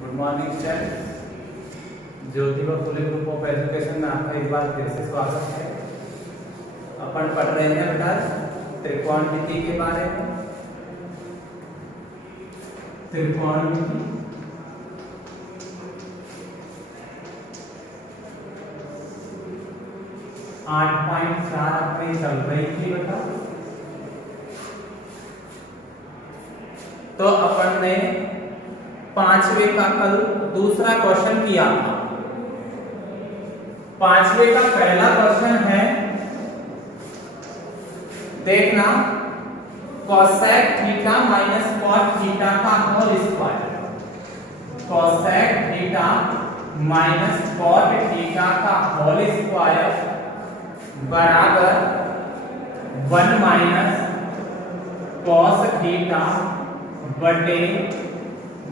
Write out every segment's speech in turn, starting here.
Good morning student. Jyotiba Phule group of education में आपका एक बार फिर से स्वागत है। अपन पढ़ रहे हैं बेटा त्रिकोणमिति के बारे में। त्रिकोणमिति 8.4 अपनी चल रही थी बेटा। तो अपन ने पांचवे का कल दूसरा क्वेश्चन किया था। पांचवे का पहला क्वेश्चन है, देखना cosec theta minus cot theta का whole square. cosec theta minus cot theta का होल स्क्वायर बराबर 1 माइनस cos थीटा बटे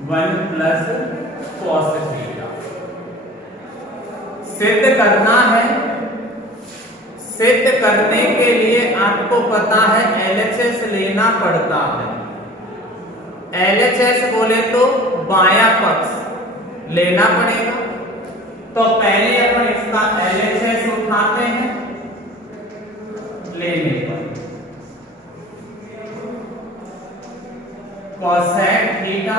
1 प्लस cos थीटा। सिद्ध करना है। सिद्ध करने के लिए आपको पता है LHS लेना पड़ता है। LHS बोले तो बायां पक्ष लेना पड़ेगा। तो पहले अपन इसका LHS उठाते हैं लेने पर। cosec theta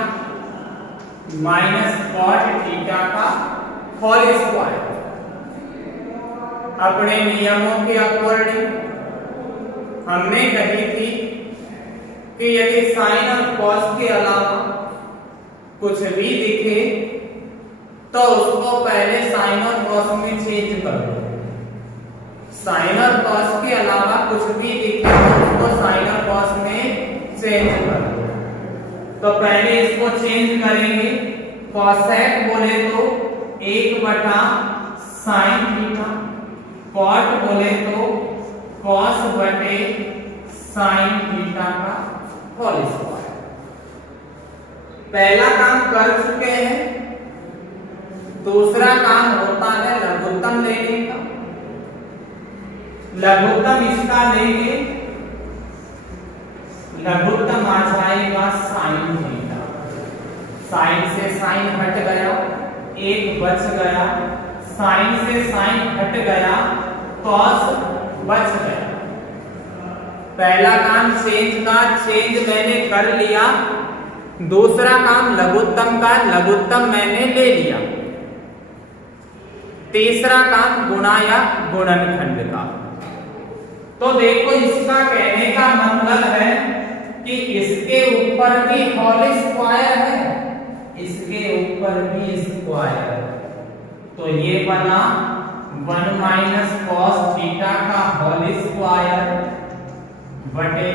minus cot theta का होल स्क्वायर। अपने नियमों के अकॉर्डिंग हमने कही थी कि यदि साइन और कॉस के अलावा कुछ भी दिखे तो उसको पहले साइन और कॉस में चेंज कर दो। साइन और कॉस के अलावा कुछ भी दिखे तो उसको साइन और कॉस में चेंज कर दो। तो पहले इसको चेंज करेंगे। cosec बोले तो 1 बटा sin थीटा, cot बोले तो cos बटे sin थीटा का होल स्क्वायर। पहला काम कर चुके हैं। दूसरा काम होता है लघुत्तम लेने का। लघुत्तम इसका लेंगे, लघुत्तम आ जाएगा साइन थीटा। साइन से साइन हट गया, 1 बच गया। साइन से साइन हट गया, कॉस बच गया। पहला काम चेंज का चेंज मैंने कर लिया। दूसरा काम लघुत्तम का लघुत्तम मैंने ले लिया। तीसरा काम गुणा या गुणनखंड का। तो देखो इसका कहने का मतलब है कि इसके ऊपर भी होल स्क्वायर है, इसके ऊपर भी स्क्वायर है। तो ये बना 1 माइनस cos थीटा का होल स्क्वायर बटे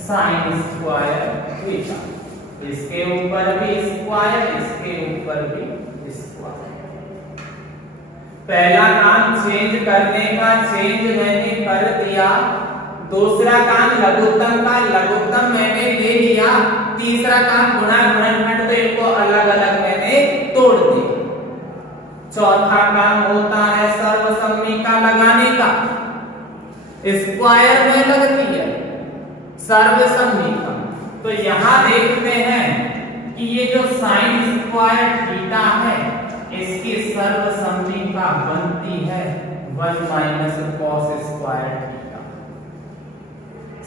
sin स्क्वायर थीटा। इसके ऊपर भी स्क्वायर, इसके ऊपर भी स्क्वायर। पहला काम चेंज करने का चेंज मैंने कर दिया। दूसरा काम लघुत्तम का लघुत्तम मैंने ले लिया। तीसरा काम गुणा गुणनखंड, तो इनको अलग अलग मैंने तोड़ दिया। चौथा काम होता है सर्वसम्मिका लगाने का। स्क्वायर में लगती है सर्वसम्मिका। तो यहां देखते हैं कि ये जो साइन स्क्वायर थीटा है इसकी सर्वसम्मिका बनती है 1 minus cos square theta.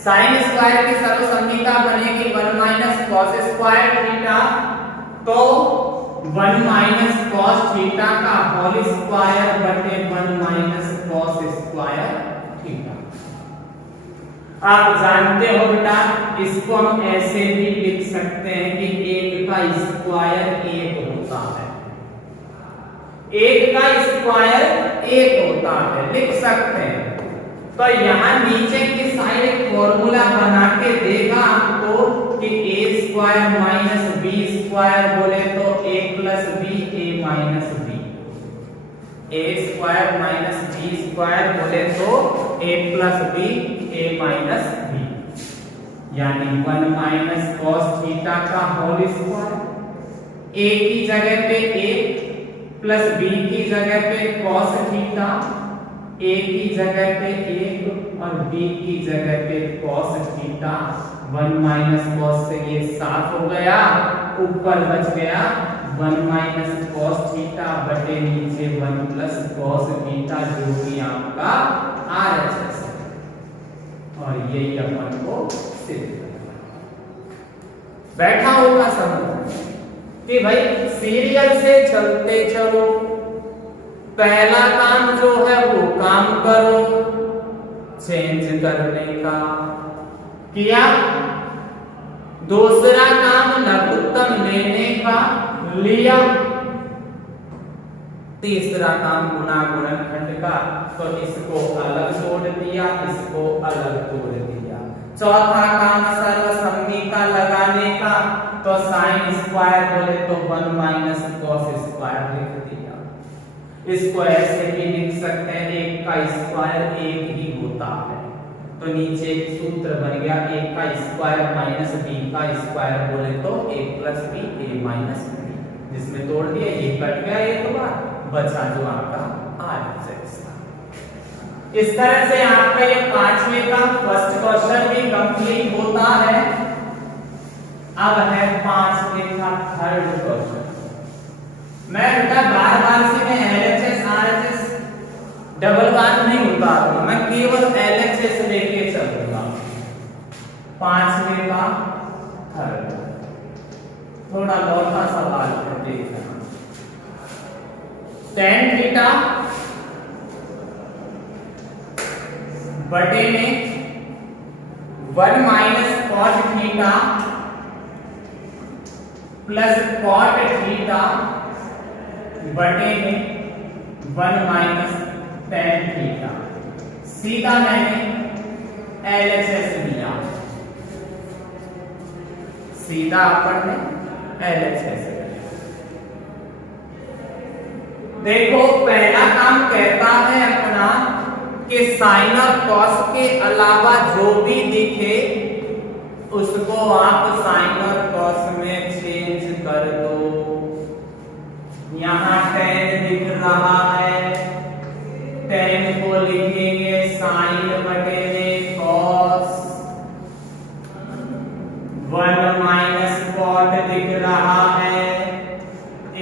Sine square की सर्वसम्मिका बनेगी 1 माइनस cos स्क्वायर थीटा। तो 1 माइनस cos थीटा का होल स्क्वायर बटे 1 माइनस cos स्क्वायर थीटा। आप जानते हो बेटा इसको हम ऐसे भी लिख सकते हैं कि 1 का स्क्वायर 1 होता है। 1 का स्क्वायर 1 होता है, लिख सकते हैं। तो यहां नीचे की साइड एक फॉर्मूला बना के देगा आपको कि a square minus b square बोले तो a plus b a minus b। a square minus b square बोले तो a plus b a minus b, यानी 1 माइनस cos थीटा का होल स्क्वायर। a की जगह पे a प्लस b की जगह पे cos थीटा, a की जगह पे 1 और b की जगह पे cos थीटा। 1 माइनस cos से ये साफ हो गया, ऊपर बच गया 1 माइनस कॉस थीटा बटे नीचे 1 प्लस कॉस थीटा, जो कि आपका RHS है। और यही अपन को सिद्ध करना बैठा होगा समझ कि भाई सीरियल से चलते चलो, पहला काम जो है वो काम करो चेंज करने का किया, दूसरा काम लघुत्तम लेने का लिया, तीसरा काम गुणा गुणनखंड का, तो इसको अलग तोड़ दिया, इसको अलग तोड़ दिया, चौथा काम सर्वसम्मी का लगाने का, तो साइन स्क्वायर बोले तो 1 माइनस कॉस स्क्वायर लिख दिया। इसको ऐसे भी लिख सकते हैं, एक का स्क्वायर एक ही होता है, तो नीचे एक सूत्र बन गया, एक का स्क्वायर माइनस बी का स्क्वायर बोले तो a plus B a minus B, जिसमें तोड़ दिया ये कट गया, एक बार बचा जो आपका RHS था। इस तरह से आपका ये 5वें का फर्स्ट क्वेश्चन भी कंप्लीट होता है। अब है 5वें का थर्ड क्वेश्चन। मैं बेटा बार बार से मैं LHS RHS डबल बार नहीं उतारूंगा, मैं केवल LHS लेके चलूंगा। 5वें का थर्ड थोड़ा लौटा सवाल है, देखना। tan थीटा बटे में 1 minus cot theta plus cot theta बटे में 1 माइनस tan थीटा, सीधा मैंने LHS लिया, सीधा अपन ने LHS लिया। देखो पहला काम कहता है अपना कि साइन और कॉस के अलावा जो भी दिखे उसको आप साइन और कॉस में चेंज कर दो। यहां tan दिख रहा है, tan को लिखेंगे साइन बटे में कॉस, 1 माइनस कॉट दिख रहा है,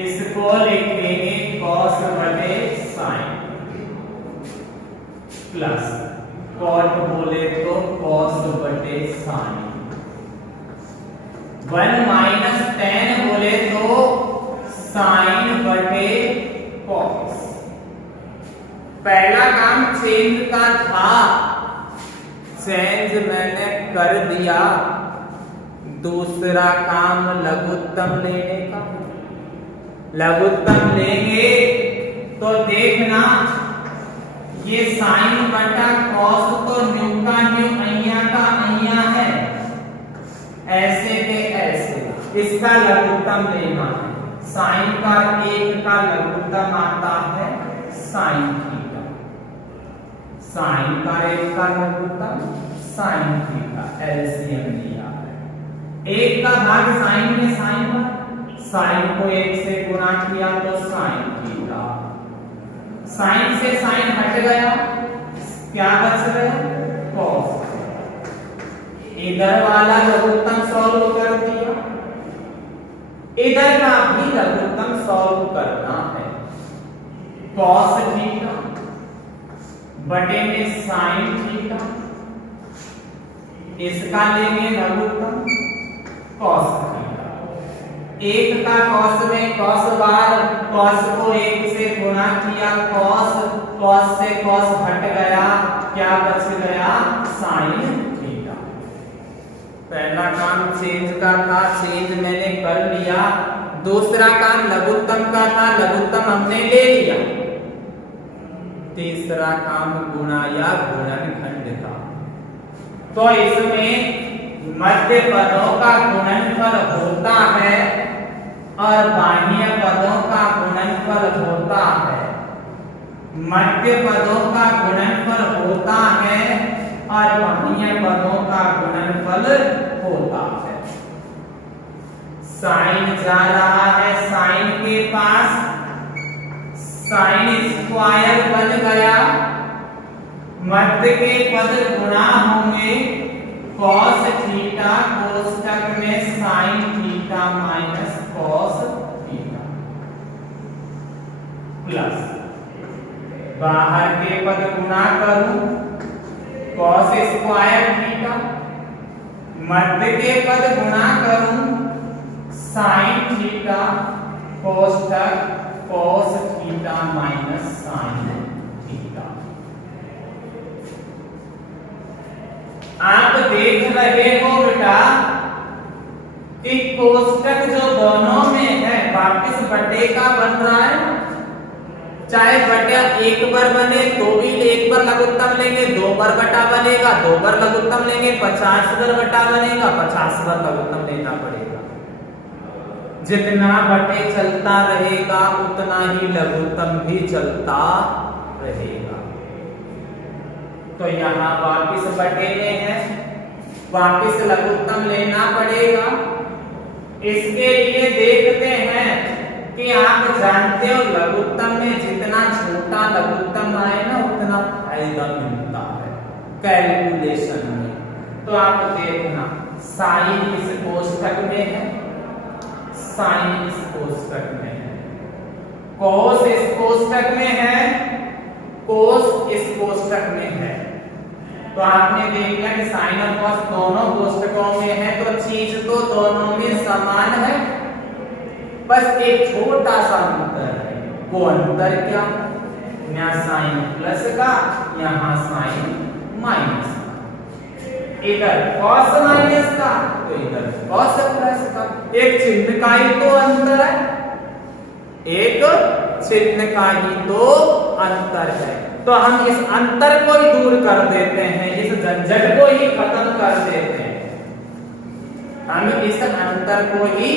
इसको लिखेंगे कॉस बटे साइन, प्लस कॉट बोले तो कॉस बटे साइन, 1 माइनस tan बोले तो साइन बटे कॉस। पहला काम चेंज का था, चेंज मैंने कर दिया, दूसरा काम लघुत्तम लेने का। लघुत्तम लेंगे तो देखना ये साइन बटा कॉस तो न्यू का न्यू अइया का अइया है, ऐसे के ऐसे, इसका लघुत्तम लेना है। साइन का एक का लघुत्तम आता है साइन थीटा, साइन का एक का लघुत्तम साइन थीटा, एलसीएम दिया है। एक का भाग साइन में साइन का, साइन को एक से गुणा किया तो साइन थीटा, साइन से साइन हट गया, क्या बच गया कॉस। इधर वाला लघुत्तम सॉल्व कर दिया, इधर का भी लघुत्तम सॉल्व करना है। कॉस थीटा बटे में साइन थीटा, इसका लेंगे लघुत्तम कॉस थीटा। एक का कॉस में कॉस बार, कॉस को एक से गुणा किया कॉस, कॉस से कॉस हट गया, क्या बच गया साइन थीटा। पहला काम चेंज का था, चेंज मैंने कर लिया। दूसरा काम लघुत्तम का था, लघुत्तम हमने ले लिया। तीसरा काम गुणा या गुणनखंड का, तो इसमें मध्य पदों का गुणनफल होता है और बाह्य पदों का गुणनफल होता है। मध्य पदों का गुणनफल होता है और बाह्य पदों का गुणनफल होता है। साइन जा रहा है साइन के पास, साइन स्क्वायर बन गया, मध्य के पद गुणा होंगे कॉस थीटा, कोष्टक में sine theta minus cos theta. Plus बाहर के पद गुना करूं cos स्क्वायर थीटा, मध्य के पद गुना करूं sin थीटा कोष्ठक cos theta minus sin theta. आप देख रहे हो बेटा कि कोष्ठक जो दोनों में है वापस बटे का बन रहा है, चाहे बटा एक बार बने तो भी एक बार लघुत्तम लेंगे, दो बार बटा बनेगा दो बार लघुत्तम लेंगे, 50 बार बटा बनेगा 50 बार लघुत्तम लेना पड़ेगा। जितना बटे चलता रहेगा उतना ही लघुत्तम भी चलता रहेगा। तो यहाँ वापिस बटे में है, वापिस लघुत्तम लेना पड़ेगा। इसके लिए देखते हैं कि आप जानते हो लघुत्तम में जितना छोटा लघुत्तम आए ना उतना फायदा मिलता है कैलकुलेशन में। तो आप देखना साइन इस कोष्ठक में है, साइन इस कोष्ठक में है, कोस इस कोष्ठक में है, कोस इस कोष्ठक में है। तो आपने देख लिया कि साइन और कॉस दोनों कोष्ठकों में है, तो चीज तो दोनों में समान है, बस एक छोटा सा अंतर है। वो अंतर क्या? यहाँ साइन प्लस का, यहाँ साइन माइनस का। इधर कॉस माइनस का तो इधर कॉस प्लस का। एक चिन्ह का ही तो अंतर है, एक चिन्ह का ही तो अंतर है। तो हम इस अंतर को ही दूर कर देते हैं, इस झंझट को ही खत्म कर देते हैं। हम इस अंतर को ही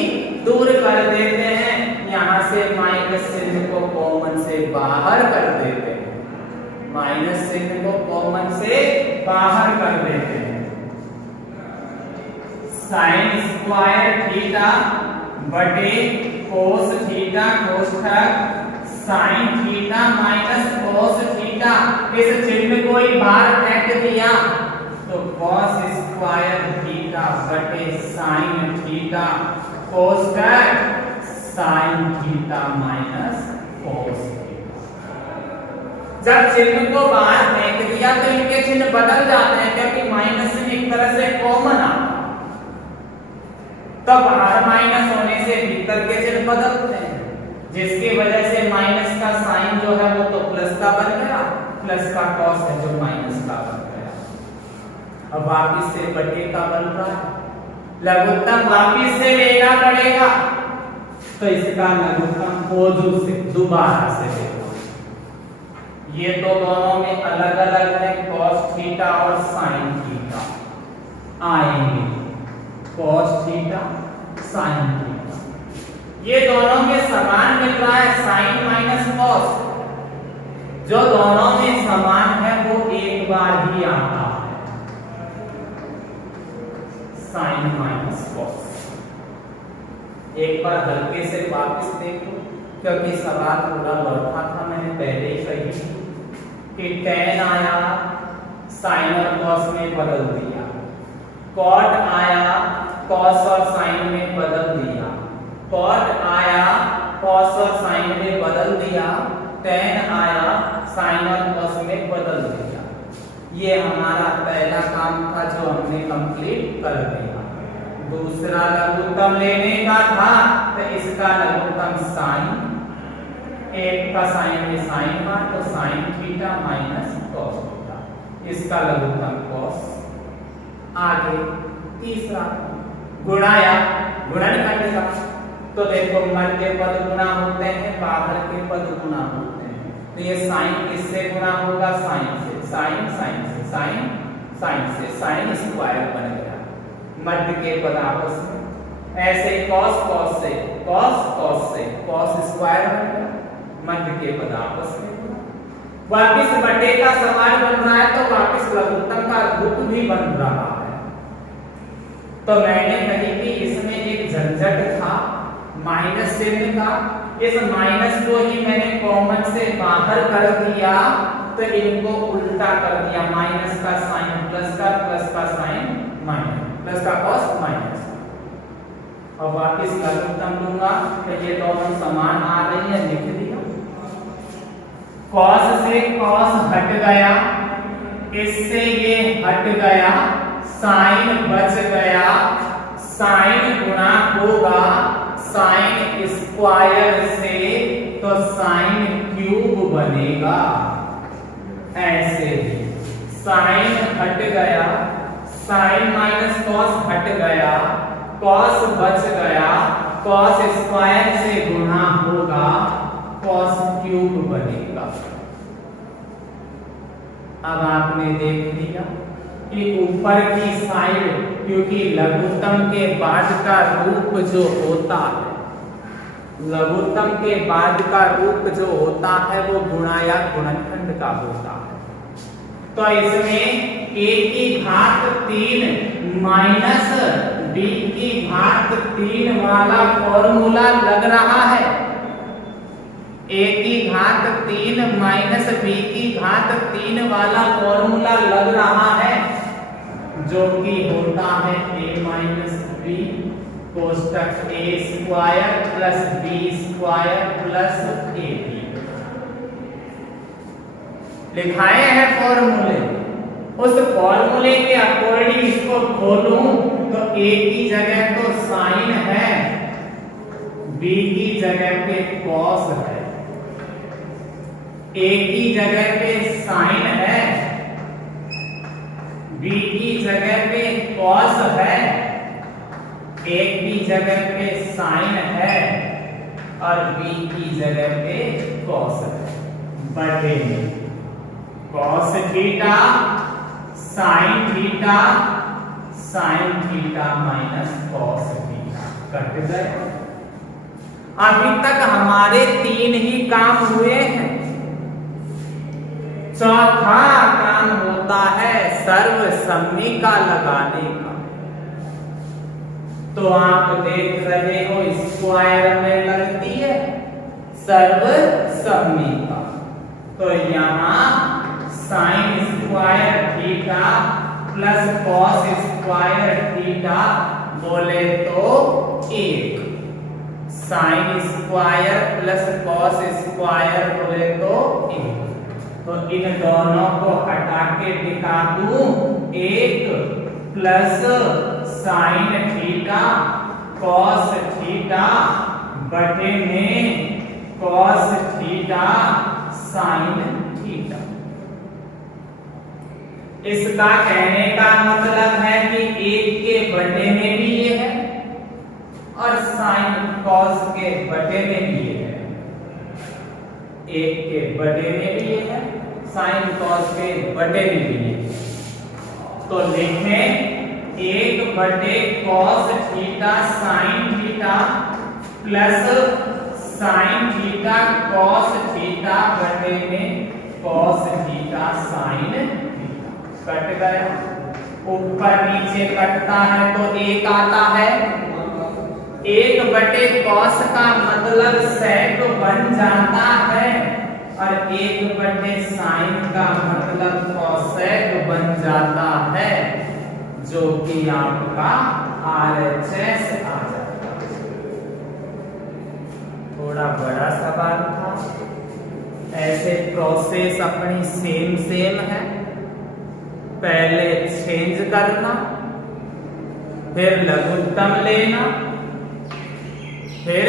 दूर कर देते हैं, यहां से माइनस चिन्ह को कॉमन से बाहर कर देते हैं, माइनस चिन्ह को कॉमन से बाहर कर देते हैं। साइन स्क्वायर थीटा बटे कोस थीटा कोष्ठक sine theta minus cos theta, इस चिन्ह को ही बाहर फेंक दिया तो कॉस स्क्वायर थीटा बटे साइन थीटा कोष्ठक sine theta minus cos theta. जब चिन्ह को बाहर फेंक दिया तो इनके चिन्ह बदल जाते हैं, क्योंकि माइनस में एक तरह से कॉमन आता है, तो बाहर माइनस होने से भीतर के चिन्ह बदलते हैं, जिसकी वजह से माइनस का साइन जो है वो तो प्लस का बन गया, प्लस का कॉस है जो माइनस का बन गया। अब वापिस से बटे का बन रहा है, लघुत्तम वापिस से लेना पड़ेगा, तो इसका लघुत्तम ओजू से दोबारा से लेना। ये तो दोनों में अलग अलग है, कॉस थीटा और साइन थीटा आएंगे, कॉस थीटा साइन थीटा। ये दोनों में समान मिल रहा है, साइन माइनस कॉस जो दोनों में समान है वो एक बार ही आता है, साइन माइनस कॉस। एक बार हल्के से वापस देखो, क्योंकि सवाल पूरा लौटा था, मैंने पहले ही कही कि tan आया साइन और कॉस में बदल दिया, कॉट आया कॉस और साइन में बदल दिया, कॉट आया कॉस और साइन में बदल दिया, tan आया साइन और कॉस में बदल दिया। ये हमारा पहला काम था जो हमने कंप्लीट कर दिया। दूसरा लघुत्तम लेने का था, तो इसका लघुत्तम साइन, एक का साइन में साइन था तो sine theta minus cos theta, इसका लघुत्तम कॉस। आगे तीसरा गुणाया गुणनखंड का, तो देखो मध्य पद गुना होते हैं, बाहर के पद गुना होते हैं, तो ये साइन किससे गुना होगा? साइन से, साइन साइन से, साइन साइन से, साइन स्क्वायर बन गया, मध्य के पद आपस में। ऐसे कॉस कॉस से, कॉस कॉस से, कॉस स्क्वायर बन गया, मध्य के पद आपस में। वापिस बटे का सवाल बन रहा है, तो वापिस लघुत्तम का रूप भी बन रहा है। तो मैंने कही कि इसमें एक झंझट था माइनस चिन्ह का, इस माइनस को ही मैंने कॉमन से बाहर कर दिया, तो इनको उल्टा कर दिया, माइनस का साइन प्लस का साइन माइनस, प्लस का कॉस माइनस। और वापिस लघुत्तम लूंगा तो ये दोनों समान आ रही है, लिख दिया। कॉस से कॉस हट गया, इससे ये हट गया, साइन बच गया, साइन गुणा होगा साइन स्क्वायर से तो साइन क्यूब बनेगा। ऐसे ही साइन हट गया, साइन माइनस कॉस हट गया, कॉस बच गया, कॉस स्क्वायर से गुणा होगा, कॉस क्यूब बनेगा। अब आपने देख लिया कि ऊपर की साइड, क्योंकि लघुत्तम के बाद का रूप जो होता है, लघुत्तम के बाद का रूप जो होता है वो गुणा या गुणनखंड का होता है। तो इसमें a की घात 3 माइनस b की घात 3 वाला फॉर्मूला लग रहा है। a की घात 3 माइनस b की घात 3 वाला फॉर्मूला लग रहा है, जो कि होता है a minus b कोष्टक a square plus b square plus ab। लिखाए हैं फॉर्मूले, उस फॉर्मूले के अकॉर्डिंग इसको खोलूं तो a की जगह तो साइन है, b की जगह पे कॉस है, a की जगह पे साइन है, b की जगह पे कॉस है, a की जगह पे साइन है और b की जगह पे कॉस है। बटे cos theta sine theta, sine theta minus cos theta cut गए। अभी तक हमारे 3 ही काम हुए हैं। चौथा काम होता है सर्वसम्मी का लगाने का। तो आप देख रहे हो स्क्वायर में लगती है सर्वसम्मी का, तो यहां sine square theta plus cos square theta बोले तो 1, sine square plus cos square बोले तो 1। तो इन दोनों को हटा के दिखा दूं, 1 plus sine theta cos theta बटे में कॉस थीटा साइन थीटा। इसका कहने का मतलब है कि 1 के बटे में भी ये है और साइन कॉस के बटे में भी ये है, 1 के बटे में भी ये है, साइन कॉस के बटे में भी ये है। तो लिखें 1 बटे cos theta sine theta plus sine theta cos theta बटे में cos theta sine theta. Cut गया, ऊपर नीचे कटता है तो 1 आता है, 1 बटे कॉस का मतलब सेक बन जाता है और 1 बटे साइन का मतलब कॉसेक बन जाता है, जो कि आपका RHS आ जाता है। थोड़ा बड़ा सवाल था, ऐसे प्रोसेस अपनी सेम है। पहले चेंज करना, फिर लघुत्तम लेना, फिर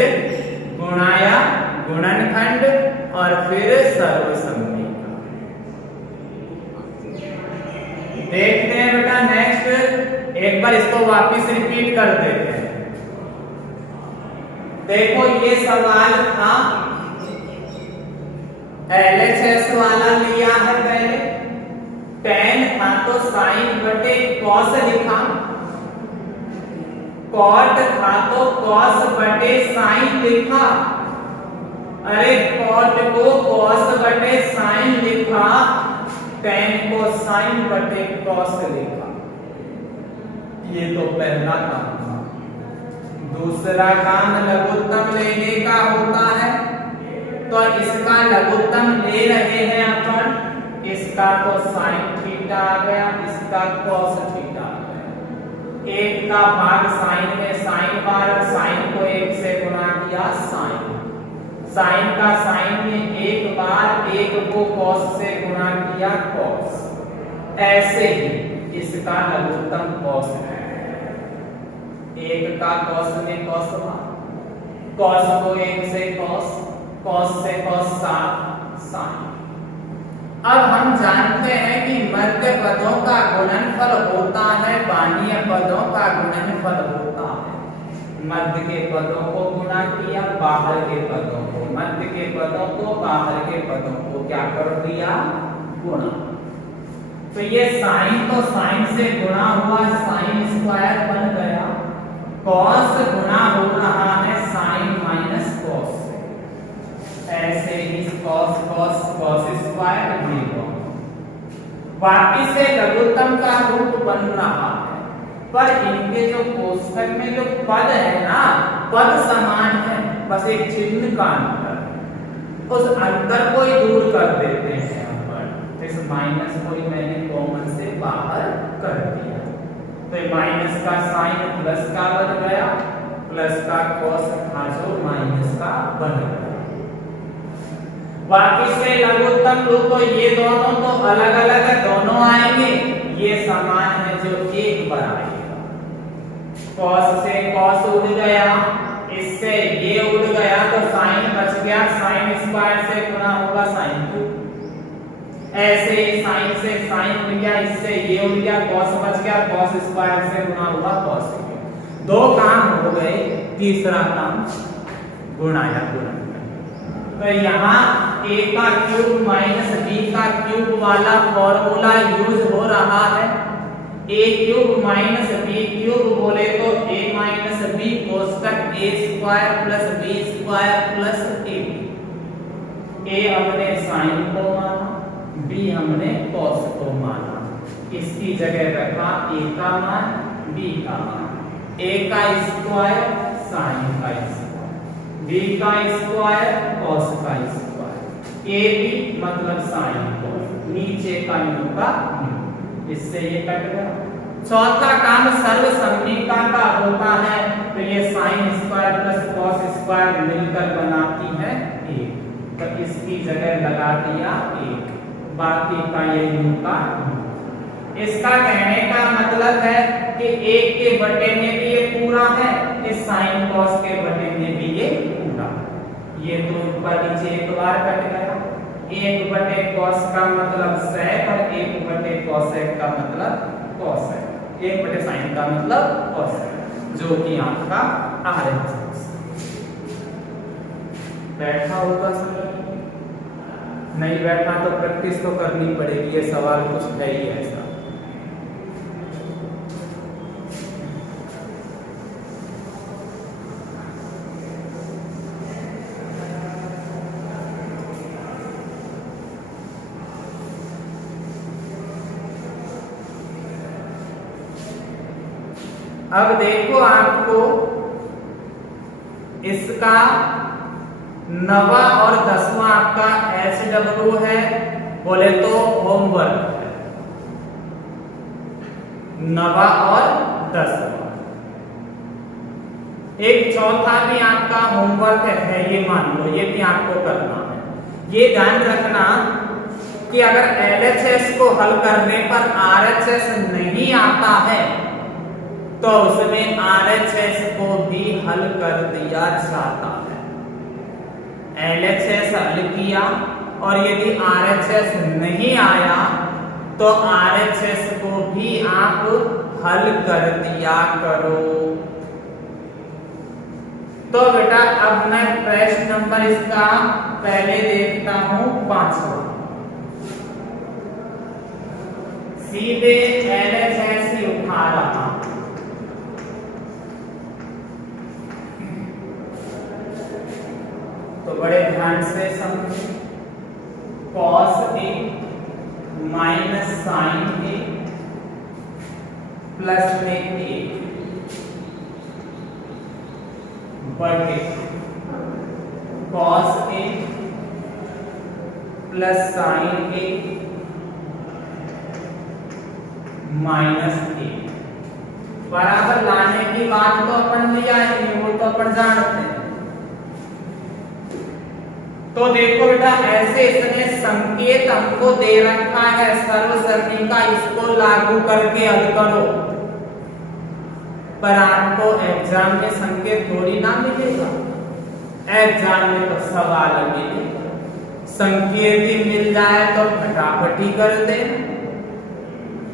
गुणा या गुणनखंड और फिर सर्वसम्मी। देखते हैं बेटा नेक्स्ट, एक बार इसको वापस रिपीट कर देते हैं। देखो ये सवाल था LHS वाला लिया है, पहले tan था तो साइन बटे कॉस लिखा, कॉट था तो कॉस बटे साइन लिखा, अरे कॉट को कॉस बटे साइन लिखा, tan को साइन बटे कॉस लिखा। ये तो पहला काम था। दूसरा काम लघुत्तम लेने का होता है, तो इसका लघुत्तम ले रहे हैं अपन, इसका तो साइन थीटा आ गया, इसका कॉस थीटा आ गया। 1 का भाग साइन में साइन बार, साइन को 1 से गुणा किया साइन, साइन का साइन में एक बार एक को कॉस से गुणा किया कॉस, ऐसे ही इसका लघुत्तम कॉस है। एक का कॉस में कॉस हुआ, कॉस को एक से कॉस, कॉस से कॉस साइन। अब हम जानते हैं कि मध्य पदों का गुणनफल होता है, बाह्य पदों का गुणनफल होता है। मध्य के पदों को गुणा किया बाहर के पदों को, मध्य के पदों को बाहर के पदों को क्या कर दिया, गुणा। तो ये साइन तो साइन से गुणा हुआ, साइन स्क्वायर बन गया। कॉस गुणा हो रहा है साइन माइनस कॉस से, ऐसे ही कॉस कॉस कॉस स्क्वायर मिलेगा। बाकी से लघुत्तम का रूप बन रहा है, पर इनके जो कोष्ठक में जो पद है ना, पद समान है, बस एक चिन्ह का अंतर, उस अंतर को ही दूर कर देते हैं यहाँ पर। इस माइनस को ही मैंने कॉमन से बाहर कर दिया, तो माइनस का साइन प्लस का बन गया, प्लस का कॉस था जो माइनस का बन गया। बाकी से लघुत्तम रूप तो ये दोनों तो अलग अलग है, दोनों आएंगे, ये समान है जो एक बार आएगा। कॉस से कॉस उड़ गया, इससे ये उड़ गया, तो साइन बच गया, साइन स्क्वायर से गुणा होगा साइन क्यूब। ऐसे ही साइन से साइन उड़ गया, इससे ये उड़ गया, कॉस बच गया, कॉस स्क्वायर से गुणा होगा कॉस क्यूब। दो काम हो गए, तीसरा काम गुणाया गुणा। तो यहाँ a का क्यूब माइनस b का क्यूब वाला फॉर्मूला यूज हो रहा है। a cube minus b cube बोले तो a माइनस b कोष्ठक a square plus b square plus ab। a हमने साइन को माना, b हमने कॉस को माना, इसकी जगह रखा a का मान b का मान। a का स्क्वायर साइन का स्क्वायर, b का स्क्वायर कॉस का स्क्वायर, ab मतलब साइन कॉस, नीचे का न्यू का न्यू, इससे ये कट गया। चौथा काम सर्वसम्मिका का होता है, तो ये sine square plus cos square मिलकर बनाती है एक, तो इसकी जगह लगा दिया एक, बाकी का ये न्यू का न्यू। इसका कहने का मतलब है कि एक के बटे में भी ये पूरा है, इस साइन कॉस के बटे में भी ये पूरा। ये तो ऊपर नीचे एक बार कट गया, एक बटे कॉस का मतलब सेक और एक बटे कॉसेक का मतलब कॉसेक, एक बटे साइन का मतलब कॉसेक, जो कि आपका RHS बैठा होगा। समझ नहीं बैठा तो प्रैक्टिस तो करनी पड़ेगी, ये सवाल कुछ है ही ऐसा। अब देखो आपको इसका 9वां और 10वां आपका HW है, बोले तो होमवर्क है, 9वां और 10वां। एक चौथा भी आपका होमवर्क है, ये मान लो, ये भी आपको करना है। ये ध्यान रखना कि अगर LHS को हल करने पर RHS नहीं आता है तो उसमें RHS को भी हल कर दिया जाता है। LHS हल किया और यदि RHS नहीं आया तो RHS को भी आप हल कर दिया करो। तो बेटा अब मैं प्रश्न नंबर इसका पहले देखता हूं 5वां। सीधे LHS ही उठा रहा, तो बड़े ध्यान से समझे। Cos A minus sign A plus में ए बटे cos A plus sign A minus ए बराबर लाने की बात तो अपन लिया है, वो तो अपन जानते हैं। तो देखो बेटा ऐसे इसने संकेत हमको दे रखा है सर्वसरणी का, इसको लागू करके हल करो। पर आपको एग्जाम में संकेत थोड़ी ना मिलेगा, एग्जाम में तो सवाल मिलेगा। संकेत ही मिल जाए तो फटाफटी कर दे।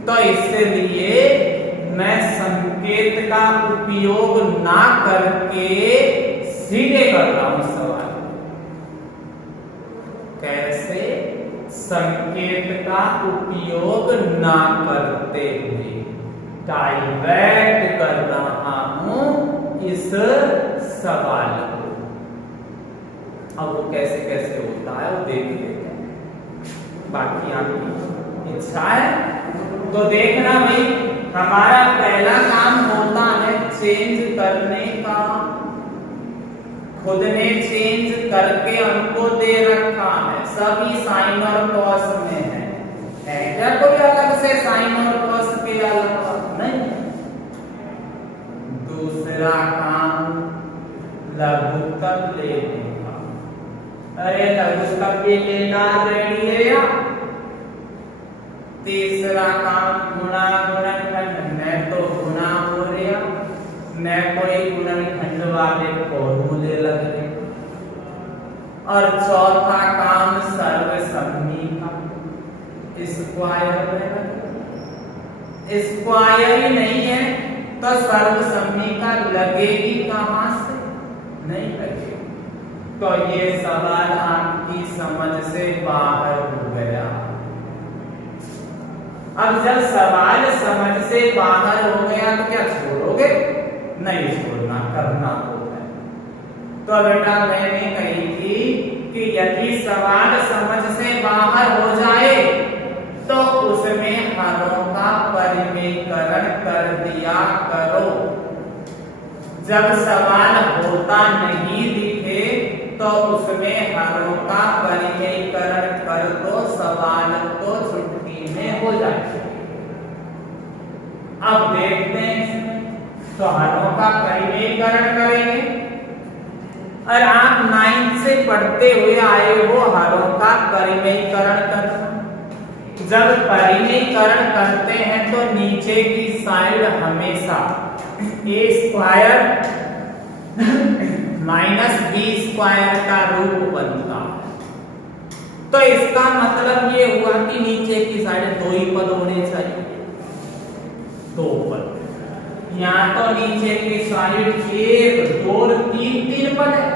तो इसलिए मैं संकेत का उपयोग ना करके सीधे कर रहा हूं सवाल। कैसे? संकेत का उपयोग ना करते हुए डाइवर्ट कर रहा हूं इस सवाल को। अब वो कैसे कैसे होता है वो देख लेते हैं, बाकी आपकी इच्छा है तो देखना भाई। हमारा पहला काम होता है चेंज करने का। खुद ने चेंज करके हमको दे रखा है, सभी साइन और कॉस में है क्या कोई अलग से साइन और कॉस के अलावा? नहीं। दूसरा काम लघुत्तम लेने का। अरे लघुत्तम भी लेना रेडी है या? तीसरा काम गुणा गुणनखंड, न तो गुणा हो रहा न कोई गुणनखंड वाले फॉर्मूले लग रहे। और चौथा काम सर्वसम्मी का, स्क्वायर में स्क्वायर ही नहीं है तो सर्वसम्मी का लगेगी कहां से? नहीं लगेगी। तो ये सवाल आपकी समझ से बाहर हो गया। अब जब सवाल समझ से बाहर हो गया तो क्या छोड़ोगे? नहीं छोड़ना, करना होता है। तो बेटा मैंने कही थी कि यदि सवाल समझ से बाहर हो जाए तो उसमें हरों का परिमेयकरण कर दिया करो। जब सवाल होता नहीं दिखे तो उसमें हरों का परिमेयकरण कर दो, सवाल तो चुटकी में हो जाए। अब देखते हैं तो हरों का परिमेयकरण करेंगे। और आप 9th से पढ़ते हुए आए हो हरों का परिमेयकरण करना। जब परिमेयकरण करते हैं तो नीचे की साइड हमेशा a square minus b square का रूप बनता है। तो इसका मतलब ये हुआ कि नीचे की साइड दो ही पद होने चाहिए, दो पद। यहाँ तो नीचे की साइड 1 2 3 पद है,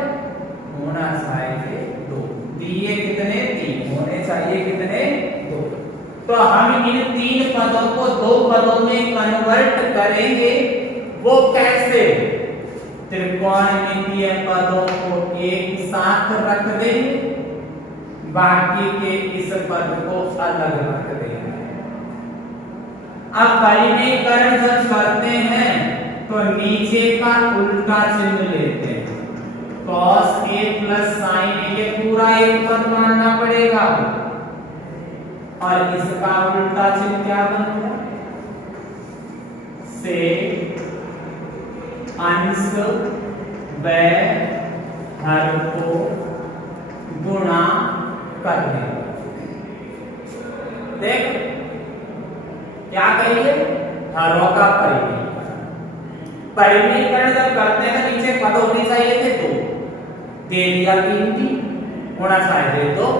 होना चाहिए 2। दिए कितने? 3 होने चाहिए कितने? 2। तो हम इन 3 पदों को 2 पदों में कन्वर्ट करेंगे। वो कैसे? त्रिकोणमितीय पदों को एक साथ रख देंगे, बाकी के इस पद को अलग रख देंगे। अब परिमेयकरण जब करते हैं तो नीचे का उल्टा चिन्ह लेते हैं। cos a plus sin a, ये पूरा एक पद मानना पड़ेगा। और इसका उल्टा चिन्ह क्या बनेगा? से अंश व हर को गुणा करने। देख क्या कहिए? हरों का परिमेयकरण। परिमेयकरण जब करते हैं नीचे पद होने चाहिए थे 2, दे दिया 3 होना चाहिए 2।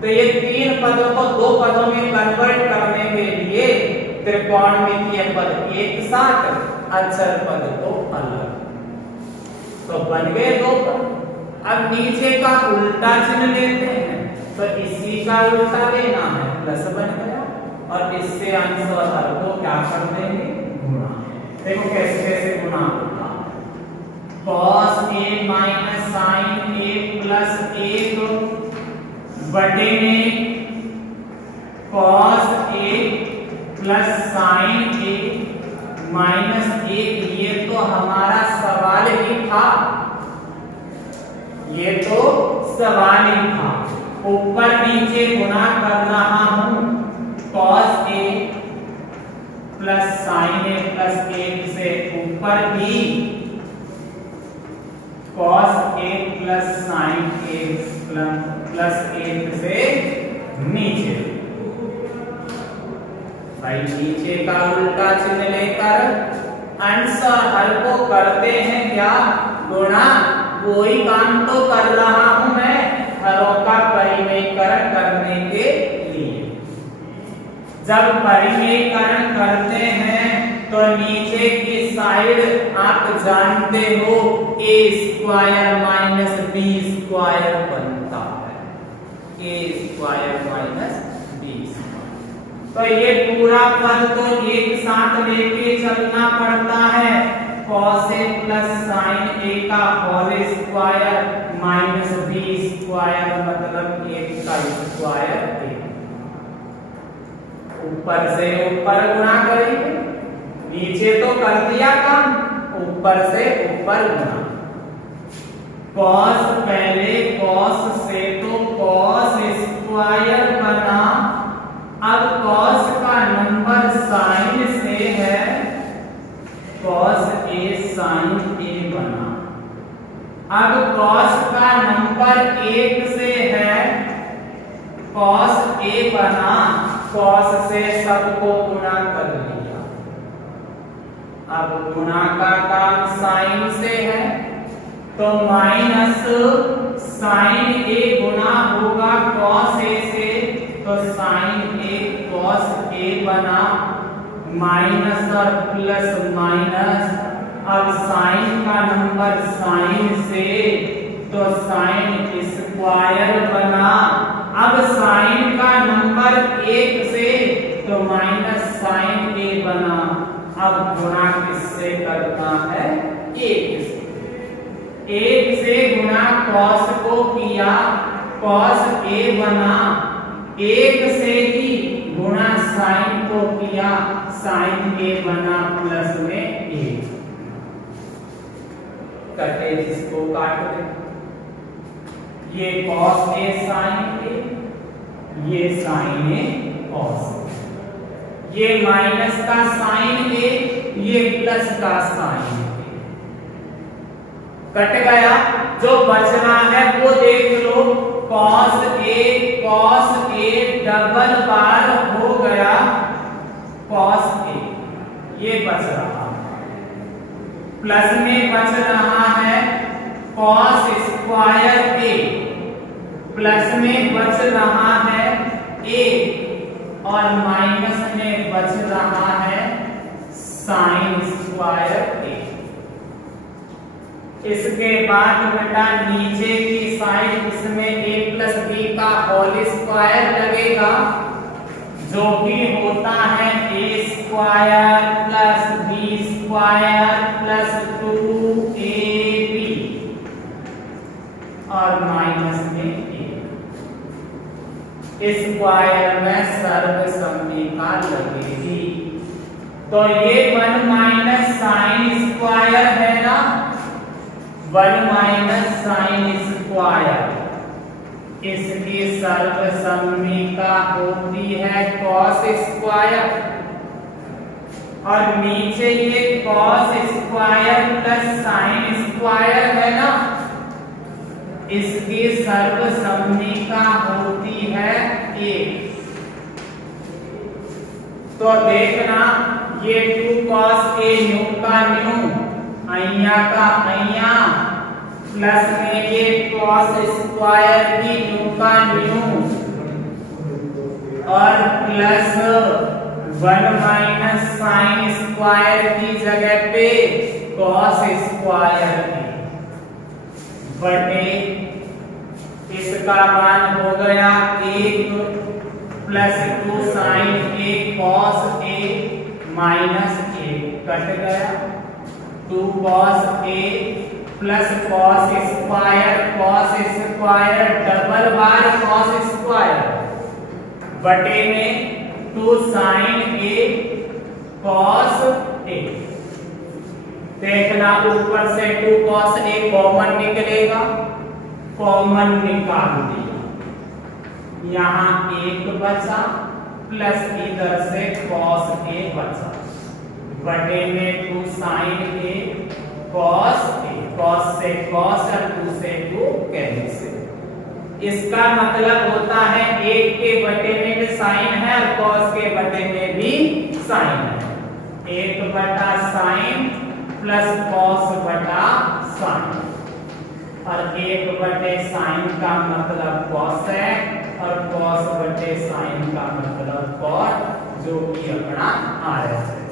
तो ये 3 पदों को 2 पदों में कन्वर्ट करने के लिए त्रिकोणमितीय पद एक साथ, अचर पद को अलग, तो बन गए 2 पद। अब नीचे का उल्टा चिन्ह लेते हैं तो इसी का उल्टा लेना है, प्लस बन गया। और इससे अंश और हर को क्या कर देंगे? गुणा। देखो कैसे कैसे गुणा होगा। cos a minus sin a plus 1 बटे में cos a plus sin a minus 1। ये तो हमारा सवाल ही था, ये तो सवाल ही था। ऊपर नीचे गुणा कर रहा हूं। cos a plus sin a plus 1 से ऊपर भी cos a plus sin a plus 1 से नीचे। भाई नीचे का उल्टा चिन्ह लेकर अंश और हर को करते हैं क्या? गुणा। वही काम तो कर रहा हूं मैं, हरों का परिमेयकरण करने के लिए। जब परिमेयकरण करते हैं तो नीचे की साइड आप जानते हो a square minus B square बनता है, a square minus B square. तो ये पूरा पद तो एक साथ लेके चलना पड़ता है। cos a plus sine a का whole square minus B square मतलब 1 का स्क्वायर a। ऊपर से ऊपर गुणा करेंगे, नीचे तो कर दिया काम, ऊपर से ऊपर गुणा। cos पहले cos से तो cos स्क्वायर बना, अब cos का नंबर sin से है, cos a sin a बना। अब cos का नंबर 1 से है, cos a बना, cos से सबको गुणा कर लिया। अब गुणा का काम sin से है तो माइनस sin a गुणा होगा cos a से, तो sin a cos a बना, माइनस और प्लस माइनस। अब sin का नंबर sin से तो sin स्क्वायर बना। अब sin का नंबर 1 से तो माइनस sin a बना। अब गुणा किससे करना है? 1 से। 1 से गुणा cos को किया, cos a बना। 1 से ही गुणा sin को किया, sin a बना प्लस में 1। कटे जिसको काट दे, ये cos a sin a, ये sin a cos a। ये माइनस का sin a, ये प्लस का sin a। कट गया। जो बच रहा है वो देख लो, cos a डबल बार हो गया cos a, ये बच रहा। प्लस में बच रहा है cos स्क्वायर a, प्लस में बच रहा है a, और माइनस में बच रहा है sin स्क्वायर a। इसके बाद बेटा नीचे की साइड इसमें a प्लस बी का होल स्क्वायर लगेगा, जो कि होता है a square plus B square plus 2ab, और माइनस में a। स्क्वायर में सर्वसम्मिका लगेगी, तो ये 1 माइनस साइन स्क्वायर है ना, 1 माइनस साइन स्क्वायर, इसकी सर्वसम्मिका होती है cos स्क्वायर। और नीचे ये cos square plus sine square है ना, इसकी सर्वसम्मिका होती है 1। तो देखना ये 2 cos a न्यू का न्यू, अइया का अइया, प्लस में ये cos स्क्वायर की न्यू का न्यू, और प्लस 1 माइनस साइन स्क्वायर की जगह पे cos स्क्वायर की, बटे इसका मान हो गया 1 plus 2 sine a cos a minus 1, cut गया। 2 cos a plus cos square double बार cos स्क्वायर, बटे में 2 साइन a cos a। देखना ऊपर से 2 cos a कॉमन निकलेगा, कॉमन निकाल दिया, यहाँ 1 बचा, प्लस इधर से cos a बचा, बटे में 2 sine a cos a, cos से cos और 2 से 2 कैंसिल। इसका मतलब होता है 1 के बटे में भी साइन है और cos के बटे में भी साइन है। 1 बटा साइन प्लस cos बटा साइन, और 1 बटे साइन का मतलब cos है और cos बटे साइन का मतलब cot, जो कि अपना RS है।